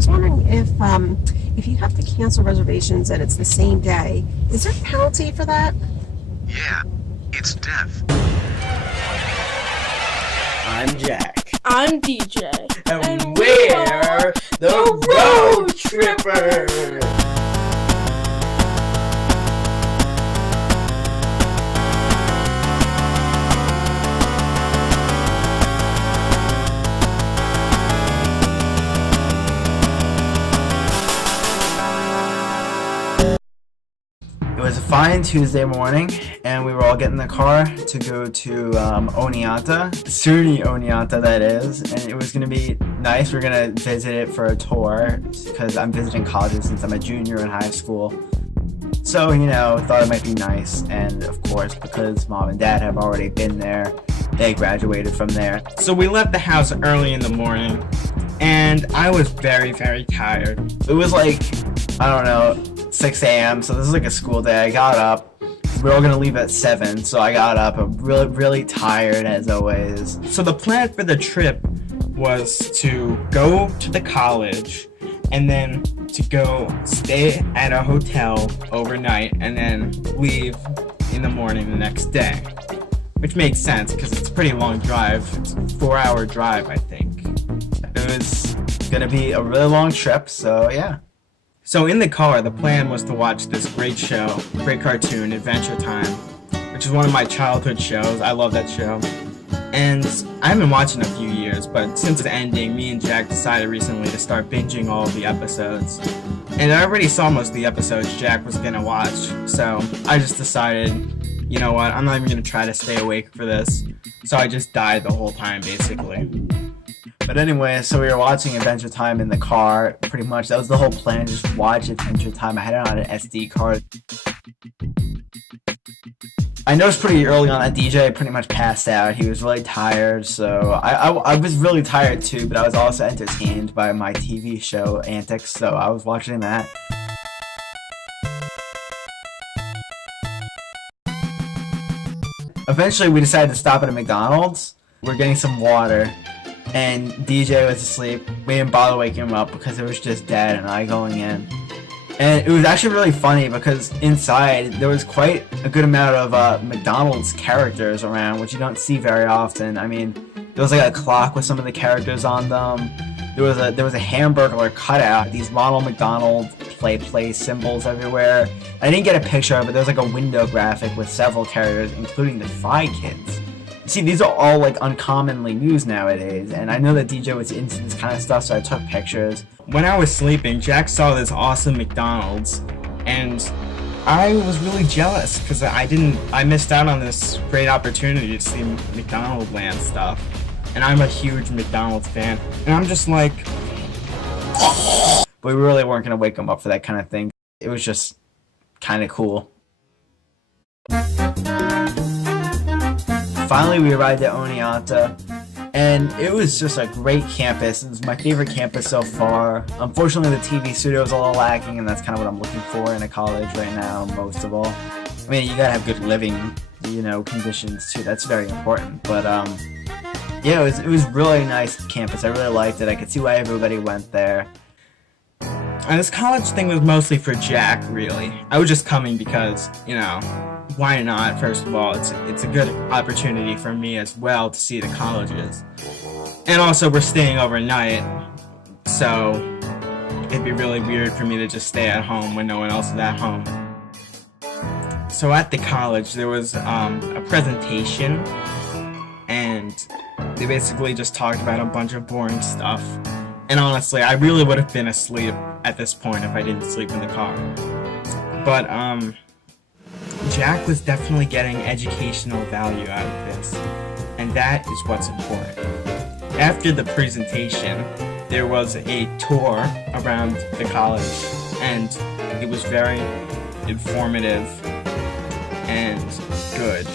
was wondering if you have to cancel reservations and it's the same day, is there a penalty for that? Yeah, it's death. I'm Jack. I'm DJ. And we're the Road Trippers! It was a fine Tuesday morning, and we were all getting in the car to go to Oneonta, SUNY Oneonta that is, and it was going to be nice. We're going to visit it for a tour, because I'm visiting colleges since I'm a junior in high school. So, you know, thought it might be nice, and of course, because Mom and Dad have already been there, they graduated from there. So we left the house early in the morning, and I was very, very tired. It was like, I don't know, 6 a.m. so this is like a school day. I got up. We were all gonna leave at 7, so I got up. I'm really tired as always. So the plan for the trip was to go to the college and then to go stay at a hotel overnight and then leave in the morning the next day. Which makes sense because it's a pretty long drive. It's a 4-hour drive, I think. It was gonna be a really long trip, so yeah. So in the car, the plan was to watch this great show, great cartoon, Adventure Time, which is one of my childhood shows. I love that show. And I haven't been watching in a few years, but since it's ending, me and Jack decided recently to start binging all of the episodes. And I already saw most of the episodes Jack was gonna watch, so I just decided, you know what, I'm not even gonna try to stay awake for this. So I just died the whole time, basically. But anyway, so we were watching Adventure Time in the car, pretty much. That was the whole plan, just watch Adventure Time. I had it on an SD card. I noticed pretty early on that DJ pretty much passed out. He was really tired, so I was really tired too, but I was also entertained by my TV show antics, so I was watching that. Eventually, we decided to stop at a McDonald's. We're getting some water. And DJ was asleep. We didn't bother waking him up because it was just Dad and I going in. And it was actually really funny because inside there was quite a good amount of McDonald's characters around, which you don't see very often. I mean, there was like a clock with some of the characters on them. There was a hamburger cutout, these Ronald McDonald play symbols everywhere. I didn't get a picture of it. There was like a window graphic with several characters, including the Fry Kids. See, these are all like uncommonly used nowadays, and I know that DJ was into this kind of stuff, so I took pictures. When I was sleeping, Jack saw this awesome McDonald's, and I was really jealous because I missed out on this great opportunity to see McDonald's land stuff. And I'm a huge McDonald's fan, and I'm just like... But we really weren't going to wake him up for that kind of thing. It was just kind of cool. Finally, we arrived at Oneonta, and it was just a great campus. It was my favorite campus so far. Unfortunately, the TV studio is a little lacking, and that's kind of what I'm looking for in a college right now, most of all. I mean, you gotta have good living, you know, conditions too. That's very important. But yeah, it was really nice campus. I really liked it. I could see why everybody went there. And this college thing was mostly for Jack, really. I was just coming because, you know, why not? First of all, it's a good opportunity for me as well to see the colleges. And also, we're staying overnight, so it'd be really weird for me to just stay at home when no one else is at home. So at the college, there was a presentation, and they basically just talked about a bunch of boring stuff. And honestly, I really would have been asleep at this point if I didn't sleep in the car. But, Jack was definitely getting educational value out of this, and that is what's important. After the presentation, there was a tour around the college, and it was very informative and good.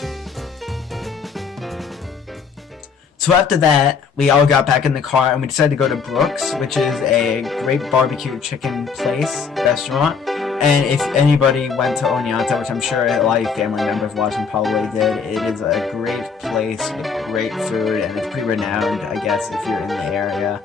So after that, we all got back in the car and we decided to go to Brooks, which is a great barbecue chicken restaurant. And if anybody went to Oneonta, which I'm sure a lot of your family members watching probably did, it is a great place with great food, and it's pretty renowned, I guess, if you're in the area.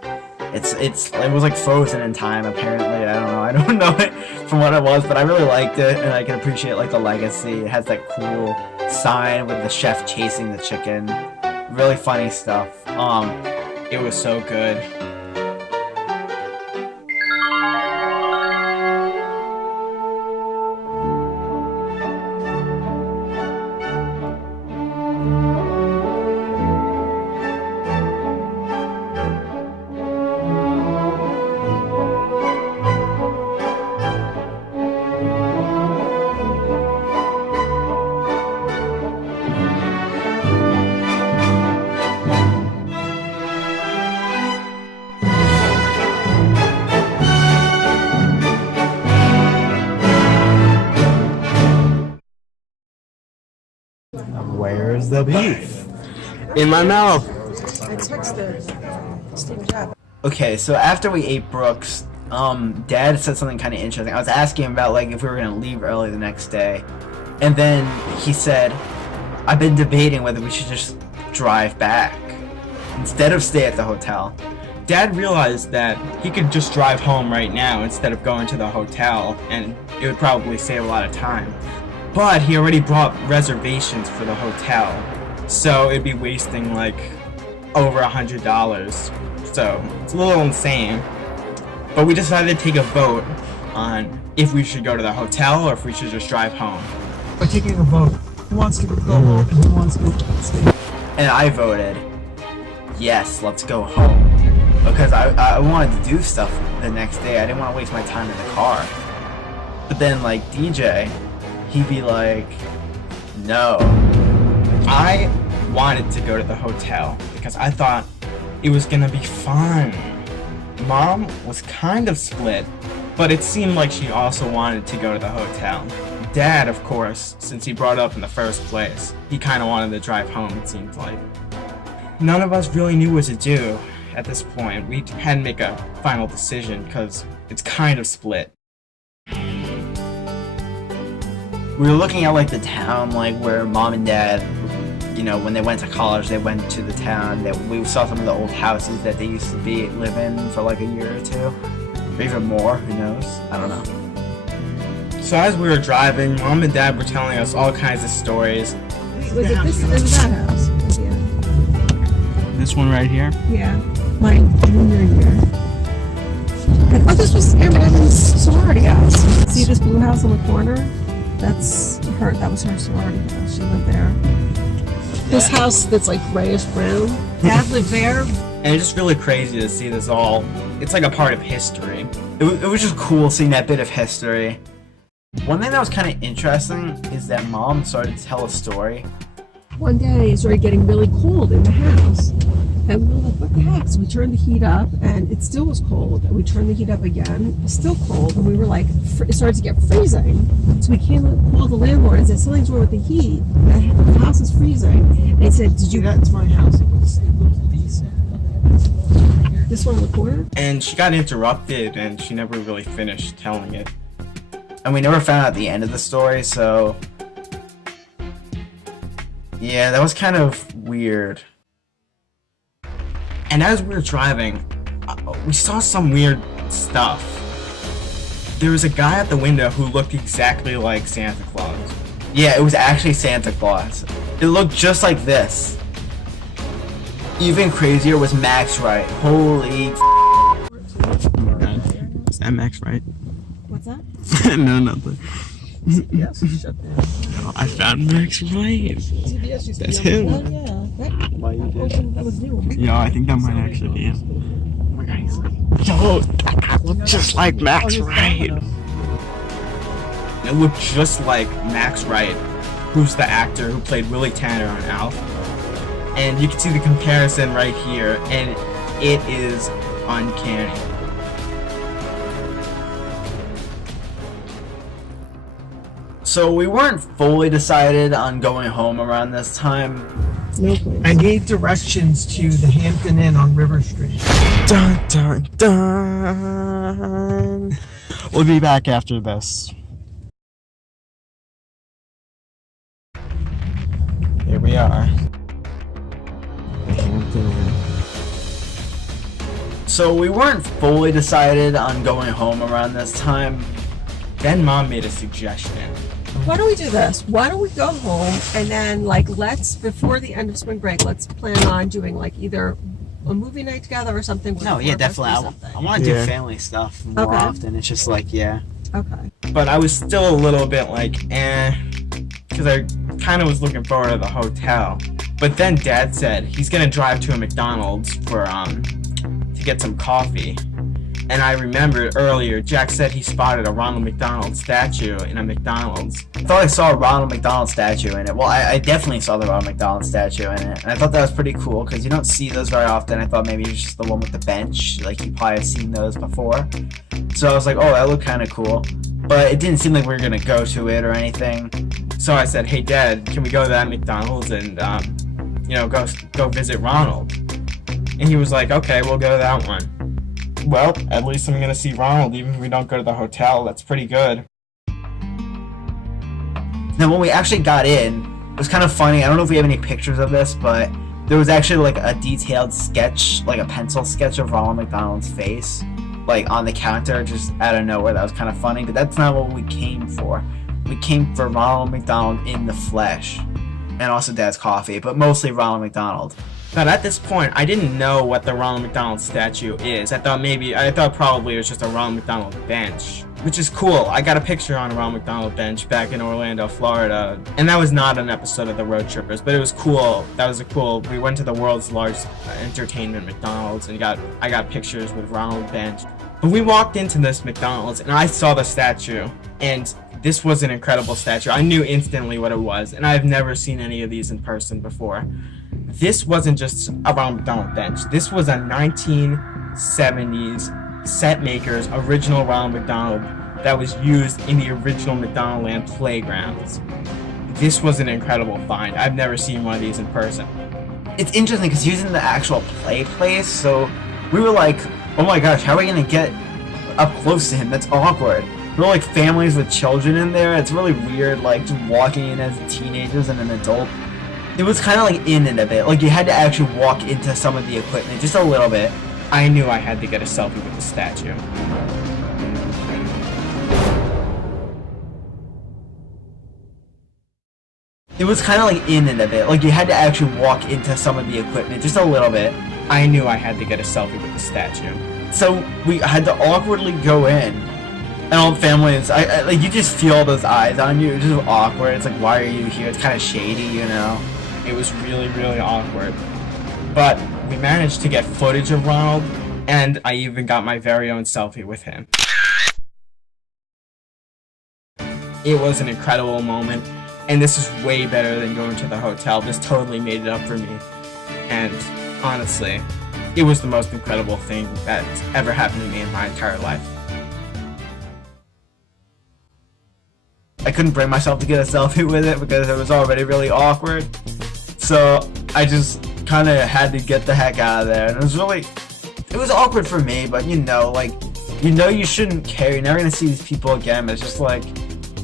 it was like frozen in time apparently. I don't know it from what it was, but I really liked it, and I can appreciate like the legacy. It has that cool sign with the chef chasing the chicken. Really funny stuff. It was so good. Where's the beef? In my mouth. I texted Steve Jobs. Okay, so after we ate Brooks, Dad said something kind of interesting. I was asking him about like if we were gonna leave early the next day, and then he said, "I've been debating whether we should just drive back instead of stay at the hotel." Dad realized that he could just drive home right now instead of going to the hotel, and it would probably save a lot of time. But he already brought reservations for the hotel, so it'd be wasting like over $100. So it's a little insane. But we decided to take a vote on if we should go to the hotel or if we should just drive home. By taking a vote, who wants to go home and who wants to stay? And I voted, yes, let's go home. Because I wanted to do stuff the next day. I didn't want to waste my time in the car. But then like DJ, he'd be like, no. I wanted to go to the hotel because I thought it was gonna be fun. Mom was kind of split, but it seemed like she also wanted to go to the hotel. Dad, of course, since he brought it up in the first place, he kind of wanted to drive home, it seemed like. None of us really knew what to do at this point. We had to make a final decision because it's kind of split. We were looking at like the town, like where Mom and Dad, you know, when they went to college, they went to the town. That we saw some of the old houses that they used to live in for like a year or two, or even more. Who knows? I don't know. So as we were driving, Mom and Dad were telling us all kinds of stories. Was it this? It was that house. Yeah. This one right here. Yeah. My junior year. I thought this was Erin Evans' sorority house. See this blue house on the corner? That's her. That was her sorority house. She lived there. This house that's like grayish brown. Dad lived there. And it's just really crazy to see this all. It's like a part of history. It was just cool seeing that bit of history. One thing that was kind of interesting is that Mom started to tell a story. One day it started getting really cold in the house. And we were like, what the heck? So we turned the heat up and it still was cold. And we turned the heat up again, it was still cold. And we were like, it started to get freezing. So we called the landlord and said, something's wrong with the heat. The house is freezing. And he said, did you get into my house? It was decent. This one in the corner? And she got interrupted and she never really finished telling it. And we never found out the end of the story, so yeah, that was kind of weird. And as we were driving, we saw some weird stuff. There was a guy at the window who looked exactly like Santa Claus. Yeah, it was actually Santa Claus. It looked just like this. Even crazier was Max Wright. Holy Is that Max Wright? What's that? No, nothing. Yes, shut down. I found Max Wright. CBS used to That's be on- him. Oh, yeah. That was new. Yo, I think that might actually be him. Oh my god, he's like, yo, that guy looked just like Max Wright. It looked just like Max Wright, who's the actor who played Willie Tanner on Alf. And you can see the comparison right here, and it is uncanny. So we weren't fully decided on going home around this time. No place. I gave directions to the Hampton Inn on River Street. Dun dun dun. We'll be back after this. Here we are. The Hampton Inn. So we weren't fully decided on going home around this time. Then Mom made a suggestion. Why don't we do this? Why don't we go home and then, like, let's, before the end of spring break, let's plan on doing, like, either a movie night together or something. No, yeah, definitely. I want to do family stuff more often. It's just like, yeah. Okay. But I was still a little bit like, because I kind of was looking forward to the hotel. But then Dad said he's gonna drive to a McDonald's for to get some coffee. And I remembered earlier, Jack said he spotted a Ronald McDonald statue in a McDonald's. I thought I saw a Ronald McDonald statue in it. Well, I definitely saw the Ronald McDonald statue in it. And I thought that was pretty cool because you don't see those very often. I thought maybe it was just the one with the bench. Like, you probably have seen those before. So I was like, oh, that looked kind of cool. But it didn't seem like we were going to go to it or anything. So I said, hey, Dad, can we go to that McDonald's and, go visit Ronald? And he was like, okay, we'll go to that one. Well, at least I'm gonna see Ronald, even if we don't go to the hotel. That's pretty good. Now, when we actually got in, it was kind of funny. I don't know if we have any pictures of this, but there was actually like a detailed sketch, like a pencil sketch of Ronald McDonald's face, like on the counter, just out of nowhere. That was kind of funny, but that's not what we came for. We came for Ronald McDonald in the flesh, and also Dad's coffee, but mostly Ronald McDonald. But at this point, I didn't know what the Ronald McDonald statue is. I thought probably it was just a Ronald McDonald bench, which is cool. I got a picture on a Ronald McDonald bench back in Orlando, Florida, and that was not an episode of the Road Trippers, but it was cool. We went to the world's largest entertainment McDonald's, and I got pictures with Ronald bench. But we walked into this McDonald's, and I saw the statue, and this was an incredible statue. I knew instantly what it was, and I've never seen any of these in person before. This wasn't just a Ronald McDonald bench. This was a 1970s set maker's original Ronald McDonald that was used in the original McDonaldland playgrounds. This was an incredible find. I've never seen one of these in person. It's interesting because he was in the actual play place, so we were like, oh my gosh, how are we going to get up close to him? That's awkward. We're like families with children in there. It's really weird, like, just walking in as teenagers and an adult. It was kind of like in it a bit. Like, you had to actually walk into some of the equipment just a little bit. I knew I had to get a selfie with the statue. It was kind of like in it a bit. Like, you had to actually walk into some of the equipment just a little bit. I knew I had to get a selfie with the statue. So we had to awkwardly go in. And all the families, like, you just feel those eyes on you. It's just awkward. It's like, why are you here? It's kind of shady, you know? It was really, really awkward. But we managed to get footage of Ronald, and I even got my very own selfie with him. It was an incredible moment, and this is way better than going to the hotel. This totally made it up for me. And honestly, it was the most incredible thing that's ever happened to me in my entire life. I couldn't bring myself to get a selfie with it because it was already really awkward. So I just kind of had to get the heck out of there. And it was awkward for me, but you know, you shouldn't care. You're never going to see these people again. It's just like,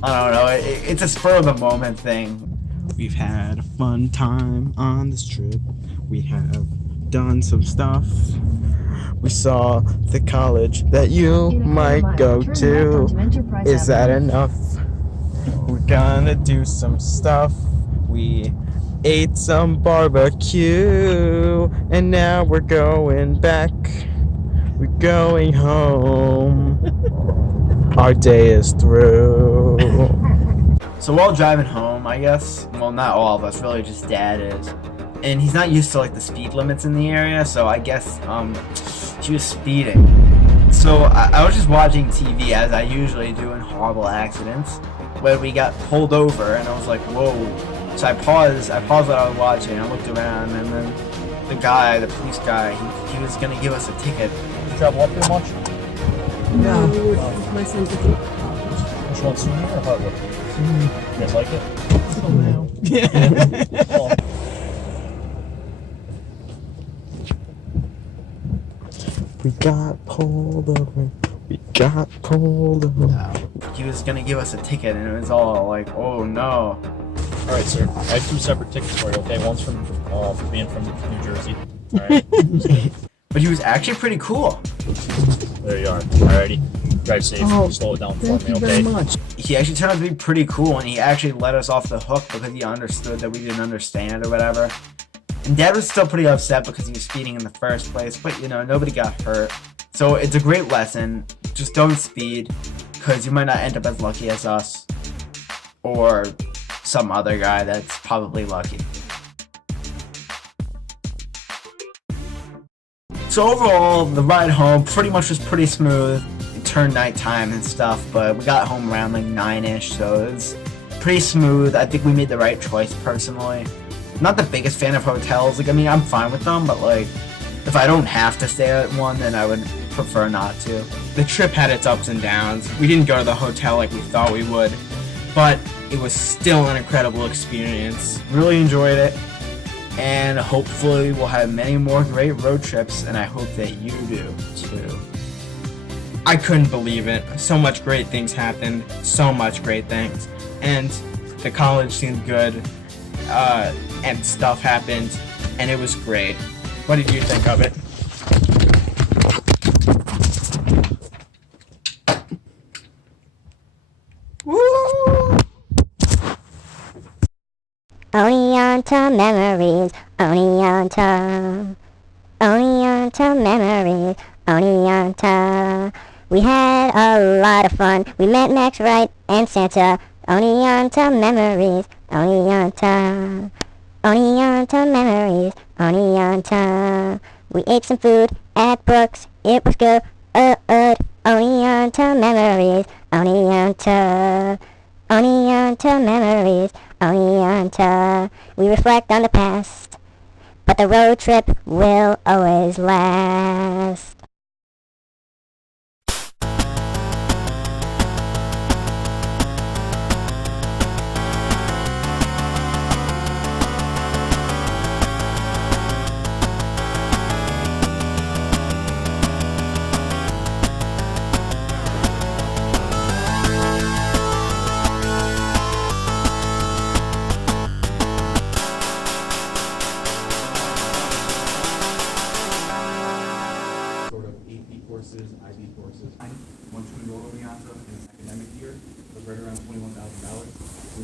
I don't know, it's a spur of the moment thing. We've had a fun time on this trip. We have done some stuff. We saw the college that you might go to. Is that enough? We're gonna do some stuff. We ate some barbecue, and now we're going back. We're going home. Our day is through. So while driving home, I guess, well, not all of us, really just Dad is, and he's not used to like the speed limits in the area, so I guess she was speeding. So I was just watching TV as I usually do in horrible accidents, where we got pulled over, and I was like, whoa. So I paused what I was watching, I looked around, and then the police guy, he was gonna give us a ticket. Did you travel up here much? No, my son's a kid. Which one, Sumi or Hartwood? You guys like it? Oh, no. Oh. We got pulled over. We got pulled over. He was gonna give us a ticket, and it was all like, oh no. Alright, sir. I have 2 separate tickets for you, okay? One's for being from New Jersey. Alright? but he was actually pretty cool. There you are. Alrighty. Drive safe. Oh, Slow it down for Thank me, you okay? very much. He actually turned out to be pretty cool, and he actually let us off the hook because he understood that we didn't understand or whatever. And Dad was still pretty upset because he was speeding in the first place, but you know, nobody got hurt. So it's a great lesson. Just don't speed, because you might not end up as lucky as us or some other guy that's probably lucky. So overall, the ride home pretty much was pretty smooth. It turned nighttime and stuff, but we got home around like 9-ish, so it was pretty smooth. I think we made the right choice personally. I'm not the biggest fan of hotels. Like, I mean, I'm fine with them, but like, if I don't have to stay at one, then I would prefer not to. The trip had its ups and downs. We didn't go to the hotel like we thought we would, but it was still an incredible experience. Really enjoyed it, and hopefully we'll have many more great road trips, and I hope that you do too. I couldn't believe it. So much great things happened. So much great things. And the college seemed good. And stuff happened. And it was great. What did you think of it? Oneonta memories, Oneonta. Oneonta memories, Oneonta. We had a lot of fun. We met Max Wright and Santa. Oneonta memories, Oneonta. Oneonta memories, Oneonta. We ate some food at Brooks. It was good. Oneonta memories, Oneonta. Oneonta memories, Oneonta. We reflect on the past, but the road trip will always last. Sort of AP courses, IB courses. Once we enrolled Oneonta in its academic year, it was right around $21,000. We